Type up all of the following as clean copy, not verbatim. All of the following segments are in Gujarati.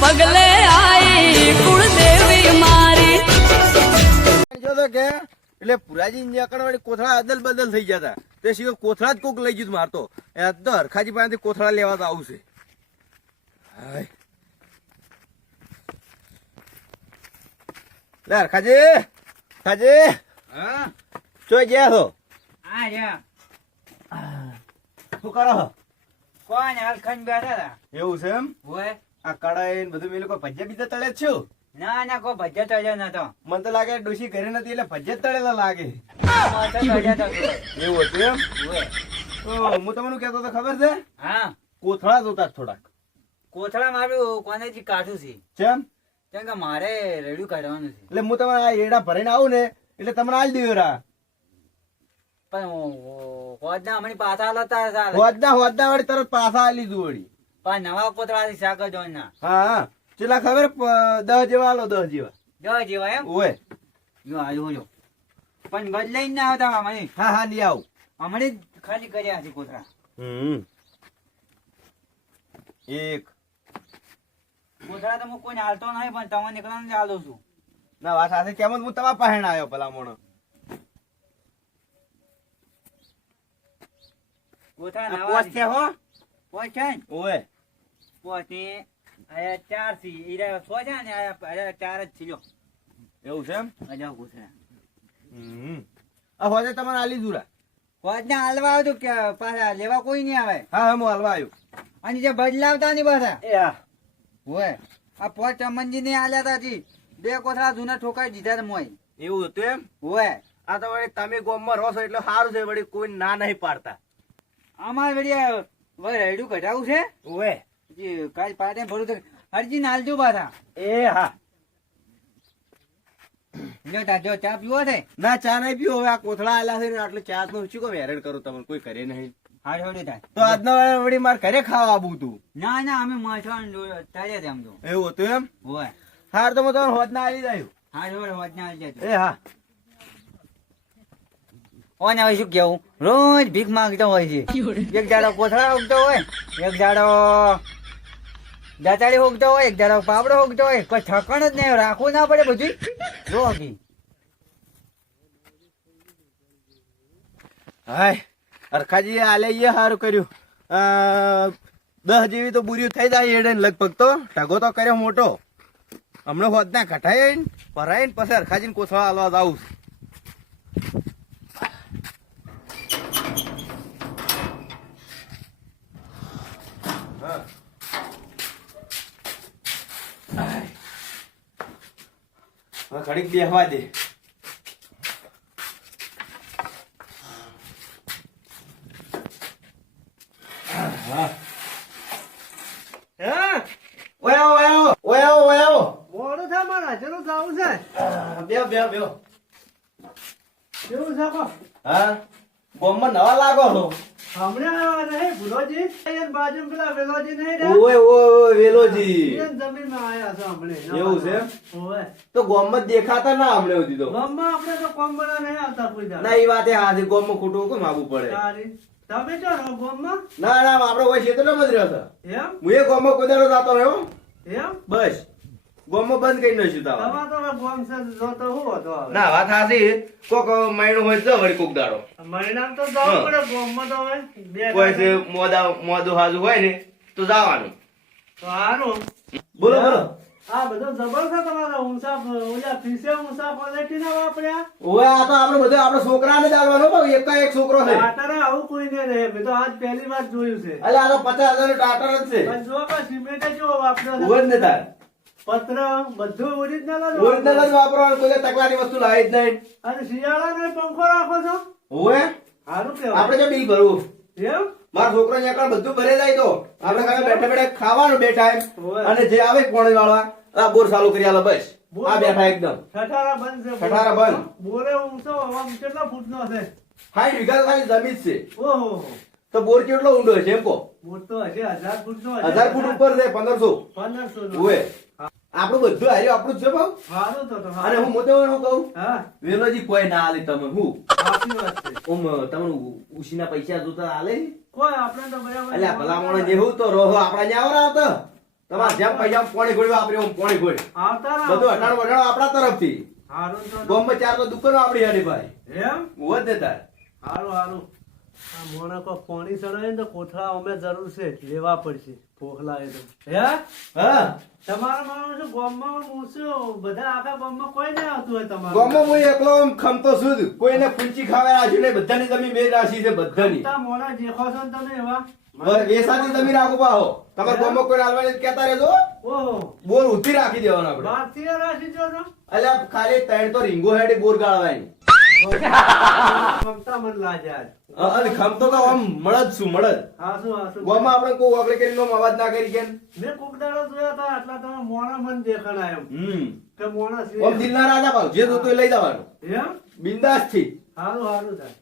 પગલે આઈ કુળદેવી મારી જો તો કે એટલે પુરાજી નીકળવા વાળી કોથળા અદલ બદલ થઈ જતા તે સિવાય કોથળા જ કોક લઈ ગયું મારતો એ તો હરખાજી પાસેથી કોથળા લેવા તો આવશે. હાય લે હરખાજી ખાજી હા ચોય ગયા છો આ જા શું કરો છો? કોણ હાલ ખંડ બેઠા હતા એવું છે એમ? હોય આ કડાઈ ને બધું મેં લોકો ભજ્યા બીજા તળે જ છું. ના ના કોઈ ભજ્યા તળ્યો નતો મને તો લાગે ડોશી ઘરે નથી એટલે ભજ્યા જ તળેલા લાગે. મોટો તળ્યો તો પેલો. એવું હતું એમ? હોય. તો હું તમને કહેતો તો ખબર છે હા કોથળા જોતા જ થોડાક. કોથળા મારું કોનેથી કાઢું છે ચેમ? કેમ કે મારે રેડ્યું કાઢવાનું છે એટલે હું તમારે આ એડા ભરીને આવું ને એટલે તમને આલી દેવું રા. પણ હોદના હમણાં પાછા લતા ચાલે હોદના વાળી તરત પાછા આલી દીધું વળી. પણ નવા કોથળા છે સાગર જોનના હા હા ચેલા ખબર 10 જેવા આલો 10 જેવા. જો જેવા એમ ઓય જો આજુ જો પણ બદલાઈ ના આવતા હમણાં હા હા લઈ આવું. હમણાં જ ખાલી કર્યા છે કોથળા એક કોથળા તો હું કોઈ હાલતો નહીં પણ તમે નીકળવાનું જ હાલું છું ના વાત સાથે કેમ હું તમારા પાસે આવ્યો ભલા મોણો. કોથળા આ નવા પોચ છે હો. પોચ છે ને ઓય પોચે આયા 4 થી ઈરા 6 છે ને આયા 4 જ થયો એવું છે એમ? અજા કોથળા આ હોદે તમારે આલી દીધું રા. પોચ ને હાલવા આવતું કે પાછા લેવા કોઈ નહીં આવે હા હા હું હાલવા આવ્યો. અને જે બદલાવતા નહીં પાછા એ હા હોય આ પોચ ચમનજી ને આલ્યા તા જી 2 કોથળા જૂના ઠોકાઈ દીધા તા મોય એવું હતું એમ? હોય આ તો વળી તમે ગામમાં રહો છો એટલે સારું છે વળી કોઈ ના નહીં પાડતા. અમાર વળી રેડું કઢાવું છે ઓય જી કાલ પાટે ભરું તો હરજી ને હાલજો પાછા એ હા જો તા જો ચા પીવો છે ના ચા નહીં પીવો હવે આ કોથળા આલ્યા છે ને એટલે ચા નું શું કહું હેરાન કરું તમને કોઈ કરે નહીં. હા છોડી થાય તો આજનો વળી મારે ઘરે ખાવા આવું તું. ના ના અમે માછણ તારે જ આમ તો એવું હતું એમ? હોય હાર તો હું તમને હોદ ના આવી જાય. હા જોડે હોજ ના હાલજે એ હા ઓને હવે શું કેવું રોજ ભીખ માંગતો હોય છે એક દાડો કોથળા ઉગતો હોય એક દાડો દાતાળી ઉગતો હોય એક દાડો પાવડો ઉગતો હોય કોઈ ઠકણ જ નહીં રાખવું ના પડે બધું જો હકી હાય હરખાજી આલે એ સારું કર્યું. 10 જેવી તો બુરીઓ થઈ જાય એડે લગભગ તો ઢગો તો કર્યો મોટો. હમણાં હોદ ના કઢાય ભરાય ને પછી હરખાજીને કોથળા આલવા જાવું. ઘડીક બેહવા દે. મોડું થાય મારે હાજરનું જવું છે કેવું છે કો? હા ગામમાં નવા લાગો છો. હમણાં આવ્યા નહીં ભુલોજી અહીંયા બાજુ પેલા વેલોજી નહીં રે? ઓય ઓય વેલોજી અહીંયા જમીનમાં આયા છો હમણાં. એવું છે એમ? ઓવે. તો ગામમાં દેખાતા ના હમણે સુધી તો. ગામમાં આપણે તો કોમ બના નહીં આવતા કોઈ દાડો. ના એ વાત એ હાથી ગામમાં ખોટું કેમ આવવું પડે? સારી. તમે જો રહો ગામમાં? ના ના આપડે કોઈ ક્ષેત્રમાં જ રહ્યો એમ? હું એ ગામમાં કોઈ દાડો જાતો રહ્યો એમ? બસ ગામમાં બંધ કરી નાખ્યું તાવ. તમારે તો હવે ગામ છે જોતો હું હતો હવે. ના વાત હાથી કોક મહિનો હોય તો વળી કોક દાડો મહિનામાં તો જવું પડે ગામમાં તો હવે. બે કોઈ છે દાડો. મોદું હાજુ હોય ને તો જવાનું. તો હારું. બોલો બોલો. આ બધો જબર છે તમારા ઊંચા ઓલા ફીસે ઊંચા ક્વોલિટી ના વાપર્યા. ઓય આ તો આપણે બધું આપણે છોકરાને જ આલવાનો ભાઈ એક છોકરો છે. ટાટરે આવું કોઈને નહીં. મેં તો આજ પહેલી વાર જોયું છે. એટલે આ તો 50,000 નું ટાટર જ છે. પણ જો કે સિમેન્ટ જેવો વાપર્યો છે. ઉભો જ ને તાર. પત્ર બધું ઓરિજિનલ જ ઓરિજિનલ જ વાપરો. વાપરવાનું કોઈ તકલાની વસ્તુ લાવી જ નહીં. અને શિયાળાનો પંખો રાખો છો. ઓય સારું કહેવાય. આપણે જો બિલ ભરવું એમ? મારા છોકરા ત્યાં બધું ભરે જાય તો આપણે ખાલી બેઠા બેઠા ખાવાનું બે ટાઈમ ઓય. અને જે આવે પાણી વાળવા આ બોર ચાલુ કરી આલે બસ બોર. આ બેઠા એકદમ ઠઠારા બંધ છે. ઠઠારા બંધ. બોરે ઊંચો આમ કેટલા ફૂટનો છે? 60 વીઘા ખાલી જમીન છે ઓહો. તો બોર કેટલો ઊંડો છે એમ કો? મોટો હશે 1000 ફૂટનો. 1000 ફૂટ ઉપર છે 1500. 1500 નો. ઓય આપણું બધું હાર્યું આપણું જ છે ભાવ. સારું તો અને હું મોટો હું કહું હા વેલોજી કોઈ ના આલે તમે હું સાચી વાત છે. ઓમ તમને ઉશીના પૈસા જોતા આલે કોઈ આપણે તો બરાબર એટલે ભલા મોણે જેવું તો રહો આપડા ન્યા આવરા આવતો તમારે જેમ પૈસા પોણી ગોળી વાપર્યો એમ પોણી ગોળી આવતા રહો. બધું અટાણ વટાણ આપણા તરફથી હારું તો ગોમમાં 4 તો દુકાનો આપણી હારી ભાઈ એમ હોત ને તાર હારું હારું આ મોણકો પાણી ચડાવે ને તો કોથળા અમે જરૂર છે લેવા પડશે પોખલા એ તો હે હા તમારા માણસ શું ગામમાં હું શું બધા આખા ગામમાં કોઈ નહીં આવતું હોય તમારું ગોમમાં હું એકલો આમ ખમતો છું જ. કોઈને ફૂંચી ખાવા રાખ્યું નહીં બધાની જમીન બે રાશી છે બધાની તા મોણા દેખો છો ને તમે એવા વેસાતી જમીન રાખો પાહો તમારે ગોમમાં કોઈ આલવાની કહેતા રહેજો ઓહો બોર ઉધી રાખી દેવાનો આપણે ભારતીય રાશિ છો છો અલ્યા ખાલી 3 તો રીંગો હેડે બોર ગાળવાની મમતા મન લાજાજ અને ખમતો તો આમ મળદ છું મળદ હાસુ હાસુ ગોમાં આપણે કોઈ ઓગળી કરીને આમ અવાજ ના કરી કેમ મેં કોક દાડો જોયા હતા આટલા તમે મોણા મન દેખાણા એમ કે મોણા છે આમ દિલના રાજા પાવ જે જોતું એ લઈ જવાનું એમ બિંદાસ થી હારું હારું થાય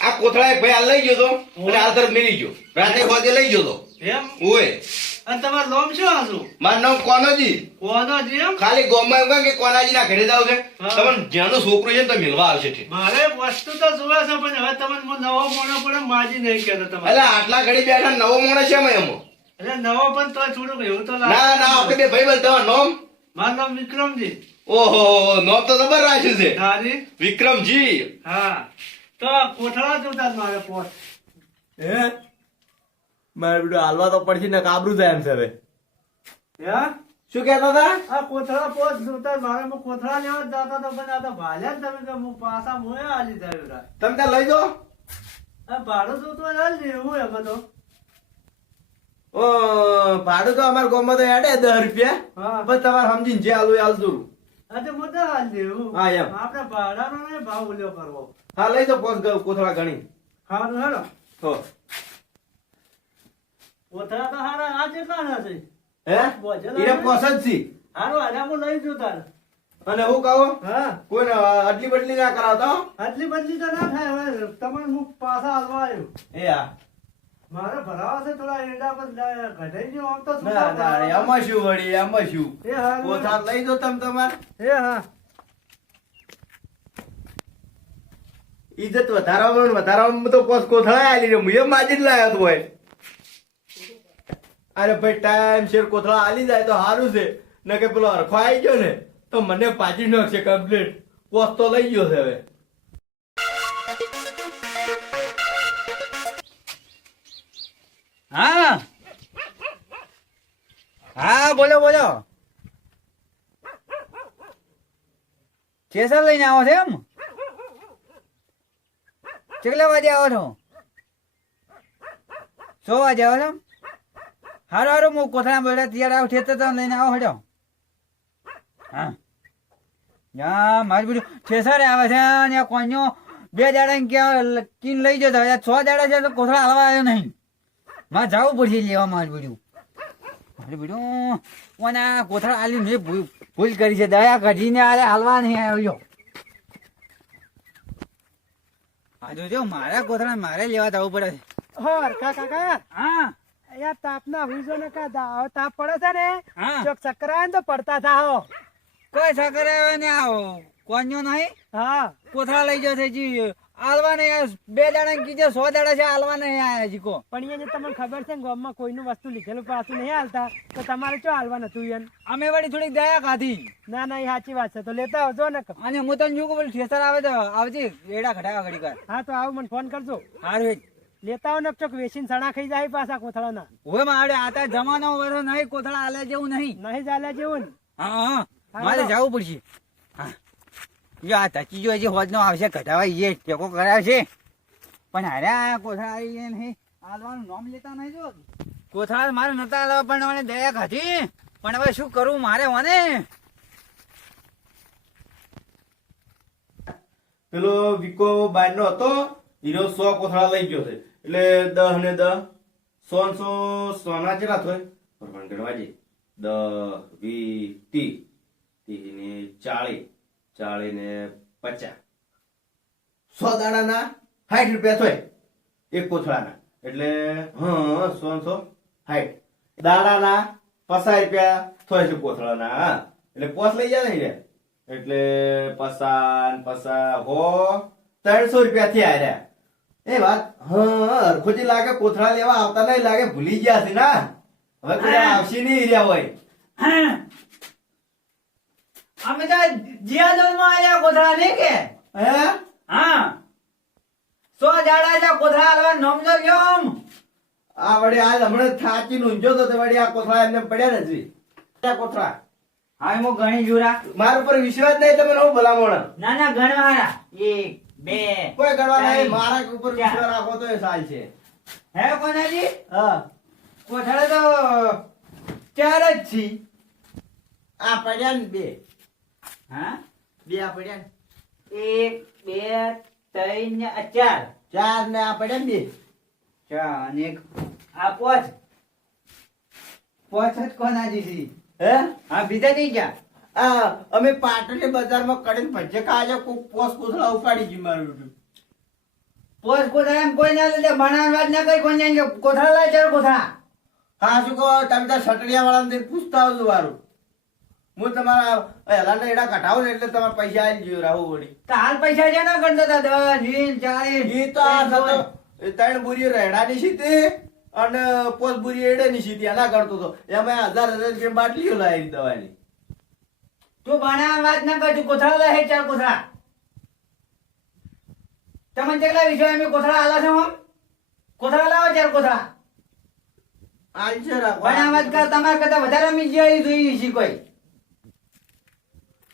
આ કોથળા એક ભાઈ હાલ લઈ ગયો તો અને હાલ તરફ મેલી ગયો રાતે વાગે લઈ ગયો તો એમ ઓય અને તમારું નામ શું હાસુ મારું નામ કોનોજી કોનો છે એમ ખાલી ગોમમાં એમ કહે કે કોનાજી ના ઘરે જાવ છે હા. તમને જ્યાંનો છોકરો છે ને તો મિલવા આવશે છે મારે વસ્તુ તો જોવે છે પણ હવે તમને હું નવો મોણો પણ માજી નહીં કહેતો એટલે તમારે આટલા ઘડી બેઠા નવો માણસ છે એમાં એટલે નવો પણ તો થોડુંક એવું તો લાગે ના ના આપણે બે ભાઈ બોલ તમારું નામ મારું નામ વિક્રમજી ઓહો નામ તો જબર રાખ્યું છે તારી વિક્રમજી હા તો કોઠળા જોતા જ મારે પોત હે મારે બેટું હાલવા તો પડશે ને કાબરું જાય એમ છે હવે હે શું કહેતા હતા આ કોથળા પોત જોતા જ મારે હું કોથળા લેવા જ જતા તો પણ આ તો ભાલ્યા જ તમે કે હું પાછા મોએ આલી જાય રા તમે ત્યાં લઈ જાઓ આ ભાડું જોતું હોય હાલ લેવું એમાં તો ઓ ભાડું તો અમારા ગામમાં તો હેડે 10 રૂપિયા હા બસ તમારે સમજીને જે હાલવું એ હાલજો આજે મોટા હાલ લેવું હા, એમ. આપણે ભાડાનો નહીં ભાવ ઉલ્યો કરવો હા લઈ જાઓ પોસ કોથળા ઘણી હારું હેડો તો કોથળા તો હારા આ કેટલા ના છે હે બોજેલા એને ને? પસંદ છે હારું આજે હું લઈ જઉં તાર અને હું કહું હા કોઈને અટલી બટલી ના કરાવતા હો. આટલી બદલી તો ના થાય હવે તમને હું પાછા હાલવા આવ્યો એ હા મારે ભરાવા છે થોડા એંડા પર ઘટાઈ ગયો આમ તો શું ના ના ભરાવા? એમાં શું વળી એમાં શું એ હારું. કોથળા લઈ જાઓ તમે તમારે એ હા ઇજ્જત વધારામાં તો પોસ કોથળા આલી રહ્યો હું એમ માજી જ લાયો તો હોય અરે ભાઈ ટાઈમ શેર કોથળા આલી જાય તો સારું છે ને કે પેલો હરખો આવી ગયો ને તો મને પાછી નાખશે કમ્પ્લીટ પોસ તો લઈ ગયો છે હવે હા હા બોલો બોલો કેસર લઈને આવો છો એમ કેટલા વાગે આવો છો 100 વાગે આવો છો હારું હારું હું કોથળા બેડા તૈયાર આવું છે તો લઈને આવો હજો હા યા મારી બધું ઠેસરે આવે છે ને કોઈનો 2 દાડા ક્યાં કીન લઈ જતો 6 દાડા છે તો કોથળા હાલવા આવ્યો નહીં માં જવું પડશે લેવા મારું બધું મારું બધું કોને આ કોથળા આલી મેં ભૂલ કરી છે દયા કાઢીને આરે હાલવા નહીં આવ્યો આ જોજો મારા કોથળા મારે લેવા જવું પડે છે હા કાકા હા યાર તાપના હુઈજો ને કા તાપ પડે છે ને હા ચોક ચક્કરા ને તો પડતા થાઓ કોઈ સકર આવે ને આવો કોન્યો નહીં હા કોથળા લઈ જશે જી હાલવા નહીં 2 દાડા કીધે 100 દાડા છે હાલવા નહીં આયા જી કો પણ એ જે તમને ખબર છે ને ગામમાં કોઈનું વસ્તુ લીધેલું પાછું નહીં હાલતા તો તમારે શું હાલવા નતું એમ અમે વળી થોડીક દયા ખાધી ના ના એ સાચી વાત છે તો લેતા આવજો ને અને હું તને જોઉં કે પેલું ઠેસર આવે તો આવજે રેડા ખટાવા ઘડી કર હા તો આવું મને ફોન કરજો હારું લેતા આવો ને ચોક વેચીને સણા ખાઈ જાય પાછા કોથળાના હવે મારે આતા જમાનો વરો નહીં કોથળા હાલે જેવું નહીં નહીં ચાલ્યા જેવું ને હા હા મારે જવું પડશે હા જો આ તચી જો હજી હોજનો આવશે કઢાવા એ ટેકો કરાવશે પણ હારે આ કોથળા આવી ગયા નહીં હાલવાનું નામ લેતા નહીં જો કોથળા મારે નતા હાલવા પણ મને દયા ખાધી પણ હવે શું કરું મારે મને પેલો વિકો બાર નો હતો હીરો 100 કોથળા લઈ ગયો છે એટલે 10 ને 10 100 સોના કેટલા થાય પણ ગણવાજે 10 20 30 ને 40 40 ને 50 100 દાડાના 60 રૂપિયા થાય એક કોથળાના એટલે હા 100 60 દાડાના 50 રૂપિયા થાય છે કોથળાના હા એટલે પોસ લઈ જાય ને એટલે 50 હો 300 રૂપિયા થી આર્યા એ વાત હા હરખોજી લાગે કોથળા લેવા આવતા નહીં લાગે ભૂલી ગયા છે ના હવે કોઈ આવશે નહીં રહ્યા હોય. અમે તો જીયાદોલમાં આયા કોથળા નહીં કે હે હા 100 જાડા જા કોથળા હાલવા નોમજો લ્યોમ આ વળી આજ હમણાં થાચી ઊંઝો તો તે વળી આ કોથળા એમને પડ્યા નથી. આ કોથળા હા હું ઘણી જુરા મારા ઉપર વિશ્વાસ નહીં તમે હું ભલામણ ના ના ગણવાના 1 2 કોઈ કરવા નહીં. મારા ઉપર વિશ્વાસ રાખો તો એ સાલ છે. હે કોનાજી હા કોથળા તો 4 જ છે આ પડ્યા ને બે હા આ પડ્યા ને 1 2 3 ને 4 ચાર ને આ પડ્યા ને બે. ચા અને એક આ પોચ જ કોનાજી છે હે હા બીજા નહીં ગયા આ અમે પાટણની બજારમાં કડીને ભજ્જે ખાવા કોક પોસ કોથળા ઉપાડી ગઈ મારું. પોચ કોથળા એમ કોઈ ના લે બનાવવાની વાત ના કરી કોઈ ના કોથળા લાય 4 કોથળા હા શું કહો તમે ત્યાં સટડિયા વાળાને પૂછતા આવજો વારું. હું તમારા હેલાને એડા કઢાવું ને એટલે તમારા પૈસા આવી ગયો રાહુ વળી. તો હાલ પૈસા છે ના કરતા હતા 10 20 40 ઈ તો આ થતો એ 3 બુરીઓ રેડાની સીધી અને 5 બુરીઓ એડાની સીધી એના કરતો હતો. એમાં 1000 રૂપિયા બાટલીઓ લાવી દવાની. તું બનાવવાની વાત ના કરતી કોથળા લાય 4 કોથળા તમને કેટલા વિષય અમે કોથળા આલા છે આમ કોથળા લાવો 4 કોથળા આલ છે રાખો. બનાવવા જ કર તમારા કરતા વધારે અમે જોઈ છે કોઈ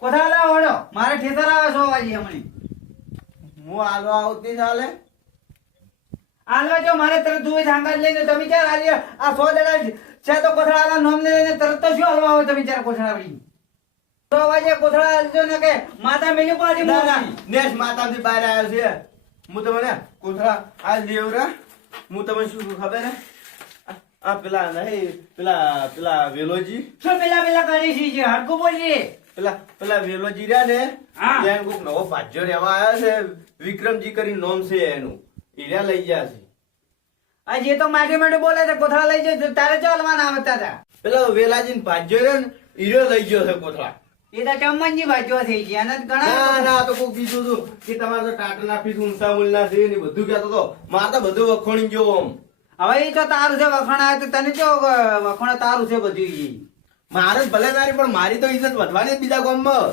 કોથળા લાવો હળો મારે ઠેસર આવે 100 વાગે હમણાં હું આલવા આવતી ચાલે. આલવા જો મારે તરત દુઈ સાંગા લઈને તમે ચાર આલી આ 100 દડા છે તો કોથળા આલા નોમ લઈને તરત તો શું હલવા આવે તમે 4 કોથળા વળી 100 વાગે કોથળા આલજો ને કે માતા મેલ્યું પાછી મોરા નેસ માતાથી બહાર આવ્યો છે. હું તમને કોથળા આ દેવરા હું તમને શું કહું ખબર હે આ પેલા નહીં પેલા વેલોજી શું પેલા કરી છે હરકુ બોલી પેલા વેલોજી રહ્યા ને હા. ત્યાં કોક નવો ભાજ્યો રહેવા આવ્યો છે વિક્રમજી કરી નોમ છે એનું હીરા લઈ ગયા છે. આ જે તો માટી માટી બોલે છે કોથળા લઈ જાય તારે ચાલવાના આવતા હતા પેલો વેલાજી ભાજ્યો રહ્યો ને હીરો લઈ ગયો છે કોથળા. એ તો ચમનજી ભાજ્યો થઈ ગયા અને ના ઘણા ના આ તો કોક કીધું હતું કે તમારે તો ટાટા ફીસ ઊંચા મૂલના છે ને બધું કહેતો હતો. મારે તો બધું વખોણી ગયો આમ. હવે એ તો તારું છે વખાણા તો તને જો વખાણા તારું છે બધું ઈ. મારે જ ભલે નારી પણ મારી તો ઇજ્જત વધવાની જ બીજા ગામમાં.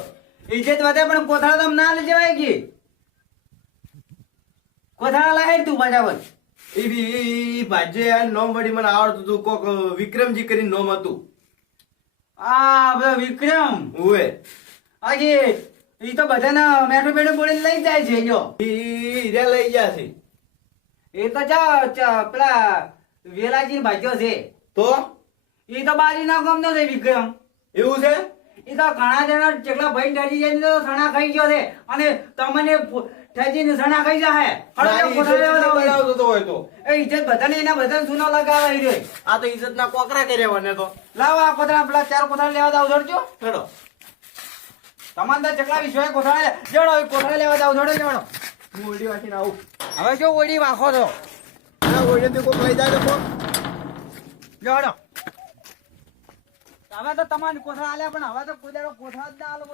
ઇજ્જત વધે પણ કોથળા તો ના લઈ જવાય કે કોથળા લાય તું બજાવત એ બી ભાજ્ય નોમ વળી મને આવડતું હતું કોક વિક્રમજી કરીને નોમ હતું. આ બધો વિક્રમ ઉવે આજે ઈ તો બધાને મેઠું મેઠું બોલીને લઈ જાય છે જો હીરા લઈ ગયા છે. એ તો પેલા વેલાજી ભાજ્યો છે તો એ તો બાજી ના ગમતો છે વિક્રમ એવું છે એ તો ઘણા જણા જેટલા ભાઈ ડરી જાય ને તો સણા ખાઈ ગયો છે અને તમને ઠજીને સણા ખાઈ જાય મારી ઇજ્જત કેટલી બનાવતો તો હોય તો એ ઇજ્જત બધાને એના બધાને સુનો લગાવે રે આ તો ઇજ્જત ના કોકરા કર્યા મને તો. લાવો આ કોથળા પેલા 4 કોથળા લેવા જાવ જોડજો હેડો તમારે તો ચકલા વિશ્વાસ કોથળા જોડો કોથળા લેવા જાવ જોડો જોડો હું ઓડી વાંચીને આવું. હવે જો ઓડી વાખો છો આ ઓડીથી કોક લઈ જાય તો કોક. જોડો હવે તો તમારે કોથળા આલ્યા પણ હવે તો કોઈ દાડો કોથળા જ ના આલો